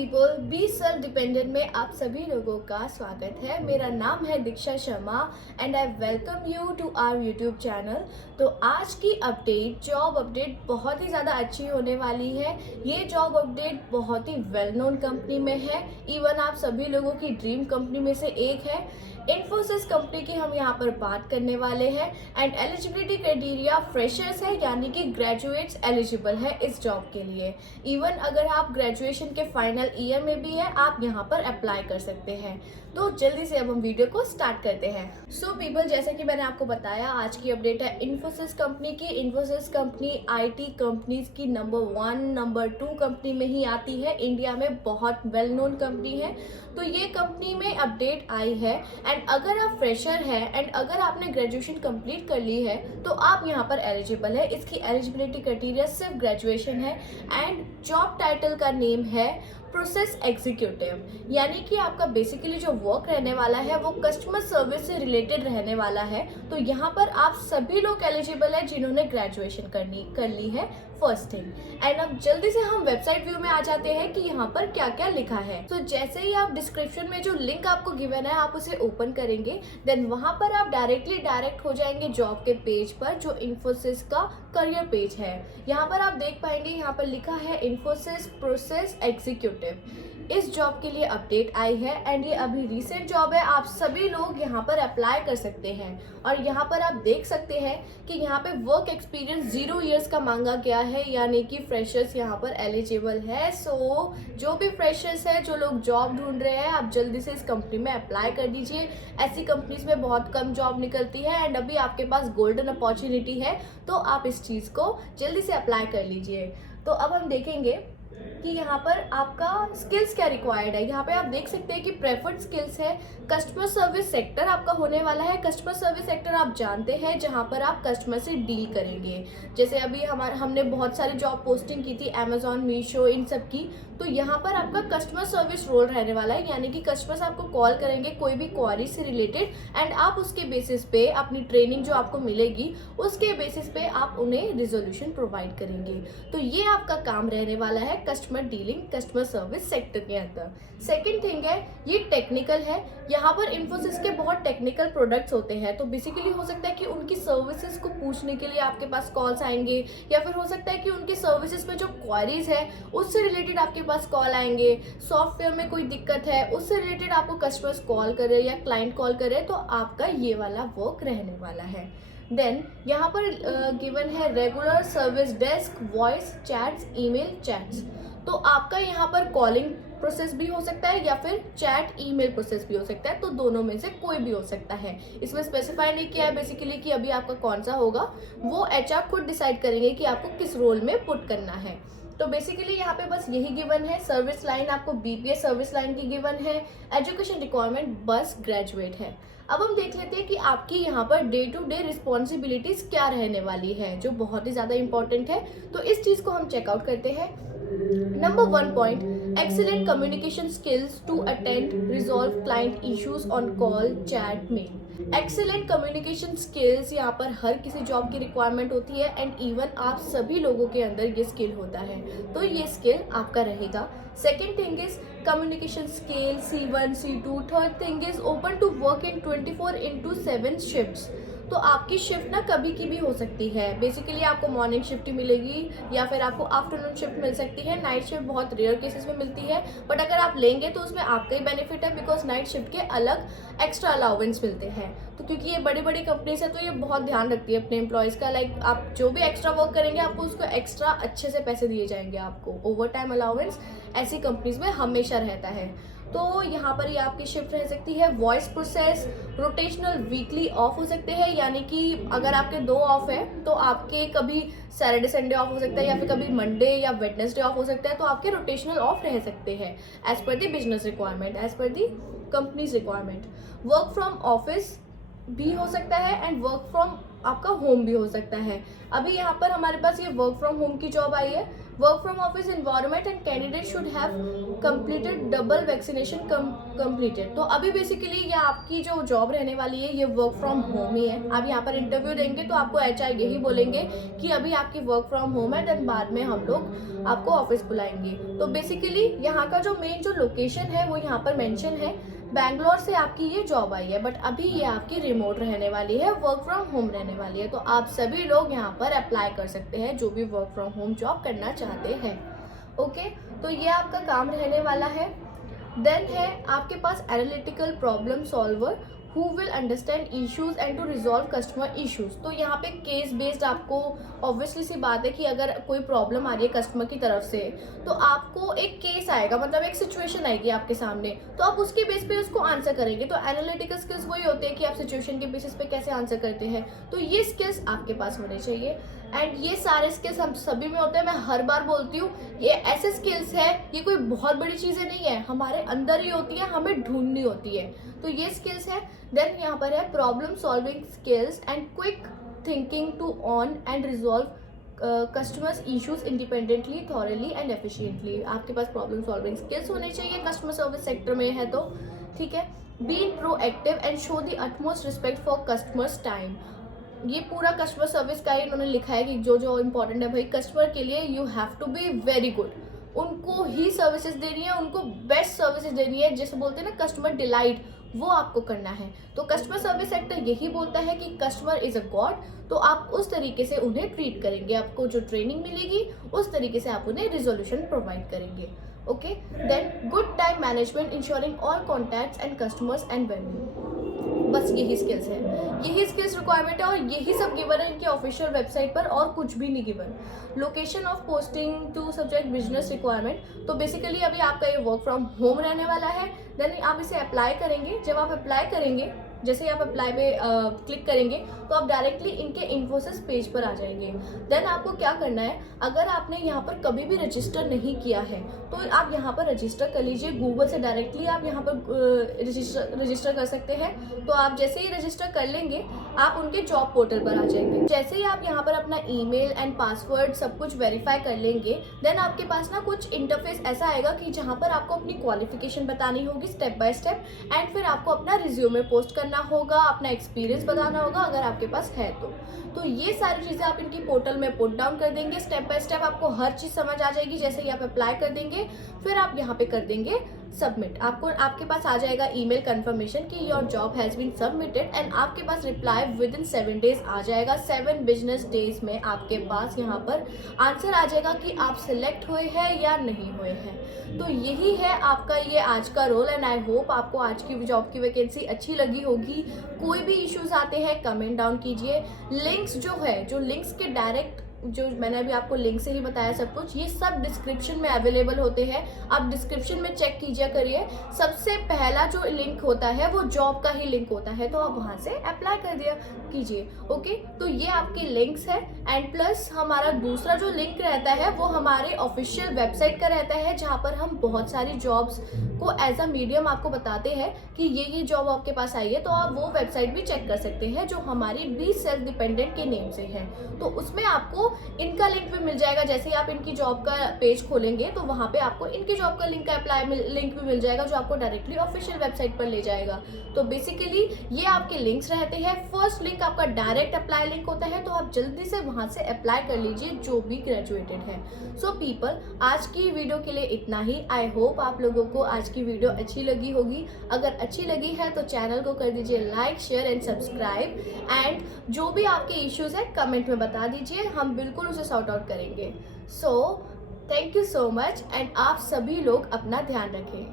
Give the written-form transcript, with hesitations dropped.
People be self dependent में आप सभी लोगों का स्वागत है। मेरा नाम है Diksha Sharma and I welcome you to our YouTube channel. तो आज की अपडेट जॉब अपडेट बहुत ही ज़्यादा अच्छी होने वाली है। ये जॉब अपडेट बहुत ही वेल नोन कंपनी में है, इवन आप सभी लोगों की ड्रीम कंपनी में से एक है। इन्फोसिस कंपनी की हम यहाँ पर बात करने वाले हैं एंड एलिजिबिलिटी क्राइटेरिया फ्रेशर्स है, यानी कि ग्रेजुएट्स एलिजिबल है इस जॉब के लिए। इवन अगर आप ग्रेजुएशन के फाइनल ईयर में भी है, आप यहाँ पर अप्लाई कर सकते हैं। तो जल्दी से अब हम वीडियो को स्टार्ट करते हैं। सो पीपल, जैसे कि मैंने आपको बताया, आज की अपडेट है इन्फोसिस कंपनी की। इन्फोसिस कंपनी आईटी कंपनीज की नंबर 1 नंबर 2 कंपनी में ही आती है। इंडिया में बहुत वेल नोन कंपनी है। तो ये कंपनी में अपडेट आई है एंड अगर आप फ्रेशर है एंड अगर आपने ग्रेजुएशन कंप्लीट कर ली है तो आप यहाँ पर एलिजिबल है। इसकी एलिजिबिलिटी क्राइटेरिया सिर्फ ग्रेजुएशन है एंड जॉब टाइटल का नेम है प्रोसेस एग्जीक्यूटिव, यानी कि आपका बेसिकली जो वर्क रहने वाला है वो कस्टमर सर्विस से रिलेटेड रहने वाला है। तो यहाँ पर आप सभी लोग एलिजिबल है जिन्होंने ग्रेजुएशन कर ली है, फर्स्ट थिंग। एंड अब जल्दी से हम वेबसाइट व्यू में आ जाते हैं कि यहाँ पर क्या क्या लिखा है। तो जैसे ही आप डिस्क्रिप्शन में जो लिंक आपको गिवन है आप उसे ओपन करेंगे, देन वहाँ पर आप डायरेक्ट हो जाएंगे जॉब के पेज पर, जो इन्फोसिस का करियर पेज है। यहाँ पर आप देख पाएंगे, यहाँ पर लिखा है इन्फोसिस प्रोसेस एग्जीक्यूटिव। इस जॉब के लिए अपडेट आई है एंड ये अभी रिसेंट जॉब है। आप सभी लोग यहाँ पर अप्लाई कर सकते हैं और यहाँ पर आप देख सकते हैं कि यहाँ पे वर्क एक्सपीरियंस 0 इयर्स का मांगा गया है, यानी कि फ्रेशर्स यहाँ पर एलिजिबल है। सो जो भी फ्रेशर्स है, जो लोग जॉब ढूंढ रहे हैं, आप जल्दी से इस कंपनी में अप्लाई कर दीजिए। ऐसी कंपनीज में बहुत कम जॉब निकलती है एंड अभी आपके पास गोल्डन अपॉर्चुनिटी है, तो आप इस चीज़ को जल्दी से अप्लाई कर लीजिए। तो अब हम देखेंगे कि यहाँ पर आपका स्किल्स क्या रिक्वायर्ड है। यहाँ पे आप देख सकते हैं कि प्रेफर्ड स्किल्स है कस्टमर सर्विस सेक्टर आपका होने वाला है। कस्टमर सर्विस सेक्टर आप जानते हैं जहाँ पर आप कस्टमर से डील करेंगे। जैसे अभी हमने बहुत सारी जॉब पोस्टिंग की थी अमेजॉन, मीशो, इन सब की। तो यहाँ पर आपका कस्टमर सर्विस रोल रहने वाला है, यानी कि कस्टमर्स आपको कॉल करेंगे कोई भी क्वारी से रिलेटेड एंड आप उसके बेसिस पे अपनी ट्रेनिंग जो आपको मिलेगी उसके बेसिस पे आप उन्हें रिजोल्यूशन प्रोवाइड करेंगे। तो ये आपका काम रहने वाला है customer dealing customer service sector के अंदर। सेकंड थिंग है, ये टेक्निकल है। यहाँ पर इन्फोसिस के बहुत टेक्निकल प्रोडक्ट्स होते हैं, तो बेसिकली हो सकता है कि उनकी सर्विसेज को पूछने के लिए आपके पास कॉल्स आएंगे, या फिर हो सकता है कि उनकी सर्विसेज में जो क्वारीज है उससे रिलेटेड आपके पास कॉल आएंगे। सॉफ्टवेयर में कोई दिक्कत है उससे रिलेटेड आपको कस्टमर्स कॉल करे या क्लाइंट कॉल करे, तो आपका ये वाला वर्क रहने वाला है। देन यहाँ पर गिवन है regular service desk, voice chats, email chats. तो आपका यहाँ पर कॉलिंग प्रोसेस भी हो सकता है या फिर चैट ईमेल प्रोसेस भी हो सकता है, तो दोनों में से कोई भी हो सकता है। इसमें स्पेसिफाई नहीं किया है बेसिकली कि अभी आपका कौन सा होगा, वो एचआर खुद डिसाइड करेंगे कि आपको किस रोल में पुट करना है। तो बेसिकली यहाँ पे बस यही गिवन है। सर्विस लाइन आपको बीपीएस सर्विस लाइन की गिवन है। एजुकेशन रिक्वायरमेंट बस ग्रेजुएट है। अब हम देख लेते हैं कि आपकी यहाँ per day to day responsibilities क्या रहने वाली है, जो बहुत ही ज़्यादा इंपॉर्टेंट है। तो इस चीज़ को हम चेकआउट करते हैं। Number 1 point, excellent communication skills to attend resolve client issues on call, chat, mail. Excellent communication skills यहाँ पर हर किसी जॉब की रिक्वायरमेंट होती है एंड इवन आप सभी लोगों के अंदर ये स्किल होता है, तो ये स्किल आपका रहेगा। Second thing is communication skill C1 C2। Third thing is open to work in 24/7 shifts. तो आपकी शिफ्ट ना कभी की भी हो सकती है। बेसिकली आपको मॉर्निंग शिफ्ट ही मिलेगी या फिर आपको आफ्टरनून शिफ्ट मिल सकती है। नाइट शिफ्ट बहुत रेयर केसेस में मिलती है, बट अगर आप लेंगे तो उसमें आपका ही बेनिफिट है, बिकॉज नाइट शिफ्ट के अलग एक्स्ट्रा अलाउंस मिलते हैं। तो क्योंकि ये बड़ी बड़ी कंपनीज है तो ये बहुत ध्यान रखती है अपने एम्प्लॉयज़ का। लाइक आप जो भी एक्स्ट्रा वर्क करेंगे आपको उसको एक्स्ट्रा अच्छे से पैसे दिए जाएंगे। आपको ओवर टाइम अलाउंस ऐसी कंपनीज में हमेशा रहता है। तो यहाँ पर ये आपकी शिफ्ट रह सकती है। Voice process, rotational weekly off हो सकते हैं, यानी कि अगर आपके 2 ऑफ है तो आपके कभी सैटरडे संडे ऑफ हो सकता है या फिर कभी मंडे या वेडनेसडे ऑफ हो सकता है, तो आपके रोटेशनल ऑफ रह सकते हैं as per the business requirement, as per the companies requirement. Work from office भी हो सकता है एंड वर्क फ्रॉम आपका होम भी हो सकता है। अभी यहाँ पर हमारे पास ये वर्क फ्रॉम होम की जॉब आई है। Work from office environment and candidate should have completed double vaccination completed. तो अभी बेसिकली ये आपकी जो जॉब रहने वाली है ये वर्क फ्रॉम होम ही है। आप यहाँ पर इंटरव्यू देंगे तो आपको HR यही बोलेंगे कि अभी आपकी वर्क फ्रॉम होम है, देन बाद में हम लोग आपको ऑफिस बुलाएंगे। तो बेसिकली यहाँ का जो मेन जो लोकेशन है वो यहाँ पर मेंशन है। बैंगलोर से आपकी ये जॉब आई है, बट अभी ये आपकी रिमोट रहने वाली है, वर्क फ्रॉम होम रहने वाली है। तो आप सभी लोग यहाँ पर अप्लाई कर सकते हैं जो भी वर्क फ्रॉम होम जॉब करना चाहते हैं। ओके, तो ये आपका काम रहने वाला है। देन है आपके पास analytical problem solver who will understand issues and to resolve customer issues। तो यहाँ पे केस बेस्ड आपको ऑब्वियसली सी बात है कि अगर कोई प्रॉब्लम आ रही है कस्टमर की तरफ से तो आपको एक केस आएगा, मतलब एक सिचुएशन आएगी आपके सामने, तो आप उसके बेस पे उसको आंसर करेंगे। तो एनालिटिकल स्किल्स वही होते हैं कि आप सिचुएशन के बेसिस पे कैसे आंसर करते हैं। तो ये स्किल्स आपके पास होने चाहिए एंड ये सारे स्किल्स हम सभी में होते हैं। मैं हर बार बोलती हूँ ये ऐसे स्किल्स है, ये कोई बहुत बड़ी चीज़ें नहीं है, हमारे अंदर ही होती है, हमें ढूंढनी होती है। तो ये स्किल्स है। देन यहाँ पर है problem solving skills and quick thinking to on and resolve customers issues independently, thoroughly and efficiently. आपके पास प्रॉब्लम सॉल्विंग स्किल्स होने चाहिए कस्टमर सर्विस सेक्टर में है तो, ठीक है। Be proactive and show the utmost respect for customers time. ये पूरा कस्टमर सर्विस का ही इन्होंने लिखा है कि जो जो इम्पोर्टेंट है भाई कस्टमर के लिए you have to be very good, उनको ही सर्विसेज देनी है, उनको बेस्ट सर्विसेज देनी है, जैसे बोलते हैं ना कस्टमर डिलाइट, वो आपको करना है। तो कस्टमर सर्विस सेक्टर यही बोलता है कि कस्टमर इज अ गॉड, तो आप उस तरीके से उन्हें ट्रीट करेंगे, आपको जो ट्रेनिंग मिलेगी उस तरीके से आप उन्हें रिजोल्यूशन प्रोवाइड करेंगे। Okay, then good time management ensuring all contacts and customers and venue. बस यही स्किल्स है, यही स्किल्स रिक्वायरमेंट है और यही सब गिवन है इनकी ऑफिशियल वेबसाइट पर, और कुछ भी नहीं given. Location of posting to subject business requirement. तो बेसिकली अभी आपका ये वर्क फ्रॉम होम रहने वाला है। देन आप इसे अप्लाई करेंगे। जब आप अप्लाई करेंगे, जैसे ही आप अप्लाई पे क्लिक करेंगे तो आप डायरेक्टली इनके इन्फोसिस पेज पर आ जाएंगे। देन आपको क्या करना है, अगर आपने यहाँ पर कभी भी रजिस्टर नहीं किया है तो आप यहाँ पर रजिस्टर कर लीजिए। गूगल से डायरेक्टली आप यहाँ पर रजिस्टर कर सकते हैं। तो आप जैसे ही रजिस्टर कर लेंगे आप उनके जॉब पोर्टल पर आ जाएंगे। जैसे ही आप यहाँ पर अपना ईमेल एंड पासवर्ड सब कुछ वेरीफाई कर लेंगे, देन आपके पास ना कुछ इंटरफेस ऐसा आएगा कि जहाँ पर आपको अपनी क्वालिफिकेशन बतानी होगी स्टेप बाय स्टेप, एंड फिर आपको अपना रिज्यूमे पोस्ट करना होगा, अपना एक्सपीरियंस बताना होगा अगर आपके पास है तो ये सारी चीज़ें आप इनकी पोर्टल में पुट डाउन कर देंगे। स्टेप बाय स्टेप आपको हर चीज़ समझ आ जाएगी। जैसे ही आप अप्लाई कर देंगे फिर आप यहाँ पे कर देंगे सबमिट। आपके पास आ जाएगा ईमेल कंफर्मेशन कि your job has been submitted and आपके पास रिप्लाई विद इन 7 डेज आ जाएगा। 7 बिजनेस डेज में आपके पास यहाँ पर आंसर आ जाएगा कि आप सिलेक्ट हुए हैं या नहीं हुए हैं। तो यही है आपका ये आज का रोल एंड आई होप आपको आज की जॉब की वैकेंसी अच्छी लगी होगी। कोई भी इश्यूज आते हैं कमेंट डाउन कीजिए। लिंक्स जो लिंक्स के डायरेक्ट जो मैंने अभी आपको लिंक से ही बताया सब कुछ, ये सब डिस्क्रिप्शन में अवेलेबल होते हैं। आप डिस्क्रिप्शन में चेक कीजिए करिए। सबसे पहला जो लिंक होता है वो जॉब का ही लिंक होता है, तो आप वहाँ से अप्लाई कर दिया कीजिए। ओके, तो ये आपके लिंक्स है एंड प्लस हमारा दूसरा जो लिंक रहता है वो हमारे ऑफिशियल वेबसाइट का रहता है, जहाँ पर हम बहुत सारी जॉब्स को एज अ मीडियम आपको बताते हैं कि ये जॉब आपके पास आई है। तो आप वो वेबसाइट भी चेक कर सकते हैं जो हमारी बी सेल्फ डिपेंडेंट के नेम से है। तो उसमें आपको इनका लिंक भी मिल जाएगा। जैसे ही आप इनकी जॉब का पेज खोलेंगे तो वहाँ पे आपको इनकी जॉब का लिंक भी मिल जाएगा जो आपको डायरेक्टली ऑफिशियल वेबसाइट पर ले जाएगा। तो बेसिकली ये आपके लिंक्स रहते हैं। फर्स्ट लिंक आपका डायरेक्ट अप्लाई लिंक होता है, तो आप जल्दी से वहाँ से अप्लाई कर लीजिए जो भी ग्रेजुएटेड है। सो पीपल, आज की वीडियो के लिए इतना ही। आई होप आप लोगों को आज की वीडियो अच्छी लगी होगी। अगर अच्छी लगी है तो चैनल को कर दीजिए like, share and subscribe and जो भी आपके इश्यूज है कमेंट में बता दीजिए, हम बिल्कुल उसे सॉर्ट आउट करेंगे। So thank you so much and आप सभी लोग अपना ध्यान रखें।